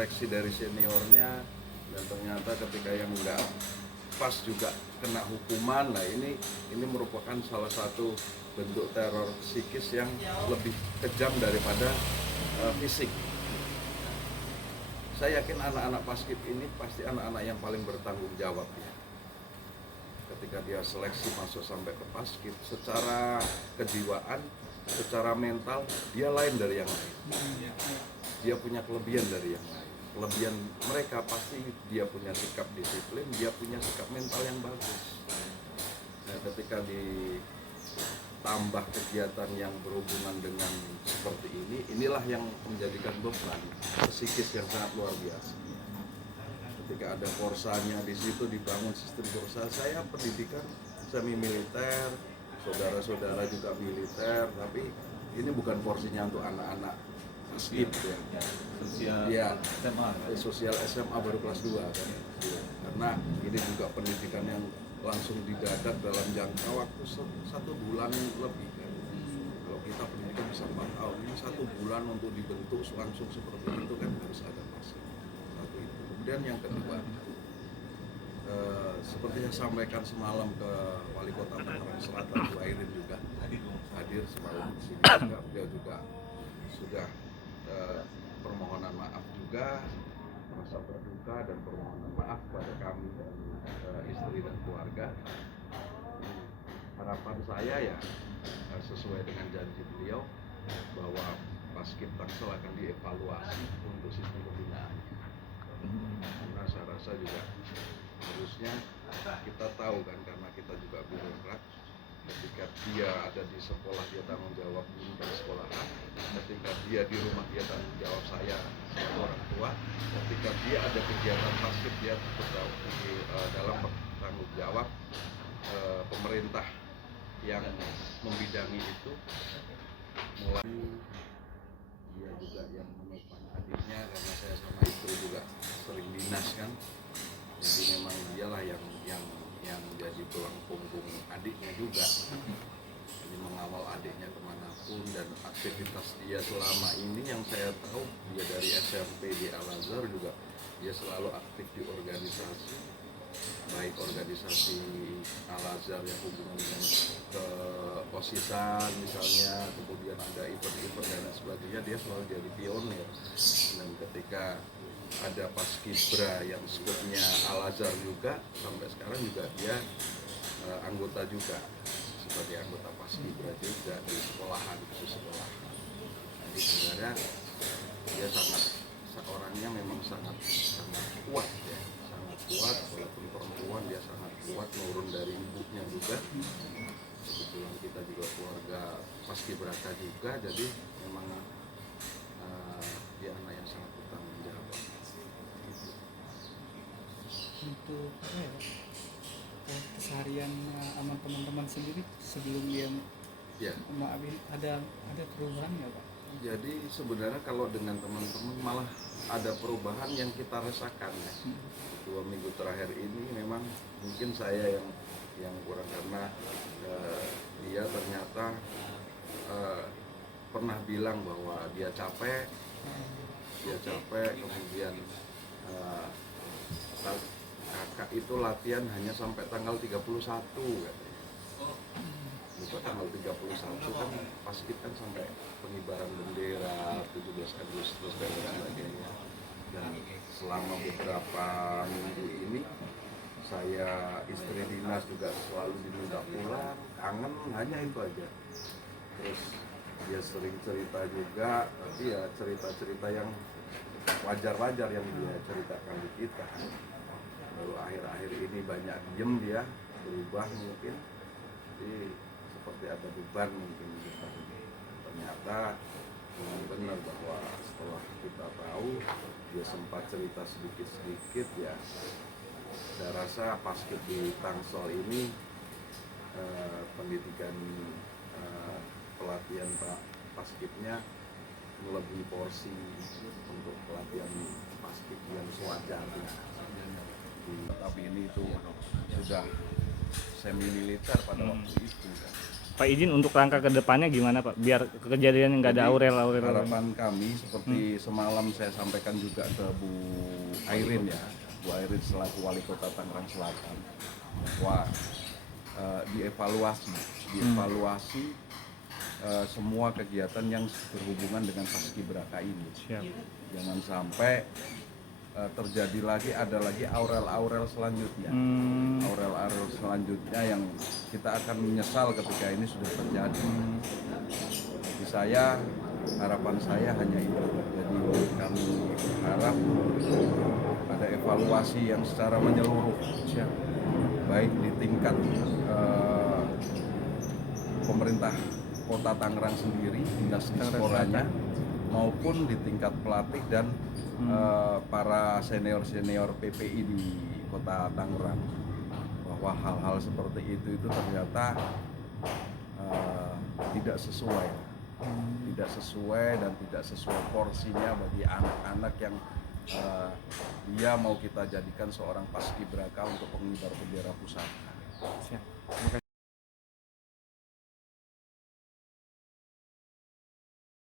koreksi dari seniornya, dan ternyata ketika yang nggak pas juga kena hukuman. Nah ini merupakan salah satu bentuk teror psikis yang lebih kejam daripada fisik. Saya yakin anak-anak Paskib ini pasti anak-anak yang paling bertanggung jawab ya. Ketika dia seleksi masuk sampai ke Paskib, secara kejiwaan, secara mental dia lain dari yang lain. Dia punya kelebihan dari yang lain. Kelebihan mereka pasti dia punya sikap disiplin, dia punya sikap mental yang bagus. Nah, ketika ditambah kegiatan yang berhubungan dengan seperti ini, inilah yang menjadikan beban psikis yang sangat luar biasa. Ketika ada korsanya di situ, dibangun sistem korsa. Saya pendidikan semi militer, saudara-saudara juga militer, tapi ini bukan porsinya untuk anak-anak Paskib ya. Sosial Ya, SMA. sosial SMA baru kelas 2 kan. Karena ini juga pendidikan yang langsung didadak dalam jangka waktu 1 bulan lebih kan. Kalau kita pendidikan bisa 4 tahun, ini 1 bulan untuk dibentuk langsung seperti itu kan harus ada Paskib. Satu itu. Kemudian yang kedua, seperti yang sampaikan semalam ke Wali Kota Tangerang Selatan, Bu Airin juga hadir semalam di sini juga. Beliau juga sudah permohonan maaf juga, merasa berduka dan permohonan maaf pada kami dan istri dan keluarga. Harapan saya ya sesuai dengan janji beliau bahwa Paskib Tangsel akan dievaluasi untuk sistem pembinaan. Karena saya rasa juga harusnya kita tahu kan, karena kita juga birokrat, ketika dia ada di sekolah dia tanggung jawab di sekolahan, ketika dia di rumah dia tanggung jawab saya sebagai orang tua, ketika dia ada kegiatan Paskib dia dalam tanggung jawab pemerintah yang membidangi itu. Mulai dia juga yang menopang adiknya, karena saya sama istri juga sering dinas kan, jadi memang dialah yang jadi tulang punggung adiknya juga. Jadi mengawal adiknya kemanapun, dan aktivitas dia selama ini yang saya tahu, dia dari SMP di Al-Azhar juga dia selalu aktif di organisasi, baik organisasi Al-Azhar yang hubungan dengan ke OSISan misalnya, kemudian ada event-event dan lain sebagainya, dia selalu jadi pionir. Dan ketika ada Paskibra yang skupnya Al-Azhar juga, sampai sekarang juga dia anggota juga, sebagai anggota Paskibra juga di sekolahan, khusus sekolahan. Jadi sebenarnya dia orangnya memang sangat kuat ya, sangat kuat, walaupun perempuan dia sangat kuat, nurun dari ibunya juga. Kebetulan kita juga keluarga Paskibraka juga, jadi memang dia anak yang sangat bertanggung jawab. Untuk keseharian sama teman-teman sendiri sebelum dia maafin, ada perubahan nggak Pak? Jadi sebenarnya kalau dengan teman-teman malah ada perubahan yang kita rasakan ya. 2 minggu terakhir ini memang mungkin saya yang kurang, karena dia ternyata pernah bilang bahwa dia capek, kemudian kakak itu latihan hanya sampai tanggal 31 katanya. Itu tanggal 31 kan Paskib kan sampai pengibaran bendera 17 Agustus dan sebagainya. Dan selama beberapa minggu ini saya, istri dinas juga selalu diminta pulang, kangen, hanya itu aja. Terus dia sering cerita juga, tapi ya cerita-cerita yang wajar-wajar yang dia ceritakan di kita. Baru akhir-akhir ini banyak diem, dia berubah mungkin, jadi seperti ada beban mungkin kita. Ternyata memang benar bahwa setelah kita tahu dia sempat cerita sedikit-sedikit ya, saya rasa Paskib di Tangsel ini pendidikan pelatihan Paskibnya melebihi porsi untuk pelatihan Paskib yang sewajarnya. Tapi ini itu sudah semi militer pada waktu itu kan. Pak izin untuk langkah ke depannya gimana Pak? Biar kejadian nggak ada Aurel. Harapan kami seperti semalam saya sampaikan juga ke Bu Airin ya, Bu Airin selaku Wali Kota Tangerang Selatan, bahwa dievaluasi semua kegiatan yang berhubungan dengan Paskibraka ini. Siap. Jangan sampai terjadi lagi, ada lagi aurel selanjutnya. Aurel selanjutnya yang kita akan menyesal ketika ini sudah terjadi. Bagi harapan saya hanya itu. Jadi kami berharap ada evaluasi yang secara menyeluruh. Siap. Baik di tingkat pemerintah Kota Tangerang sendiri, dinas disporanya, maupun di tingkat pelatih dan para senior PPI di Kota Tangerang, bahwa hal-hal seperti itu ternyata tidak sesuai dan tidak sesuai porsinya bagi anak-anak yang dia mau kita jadikan seorang paskibraka untuk pengibar bendera pusaka. Siap. Terima kasih.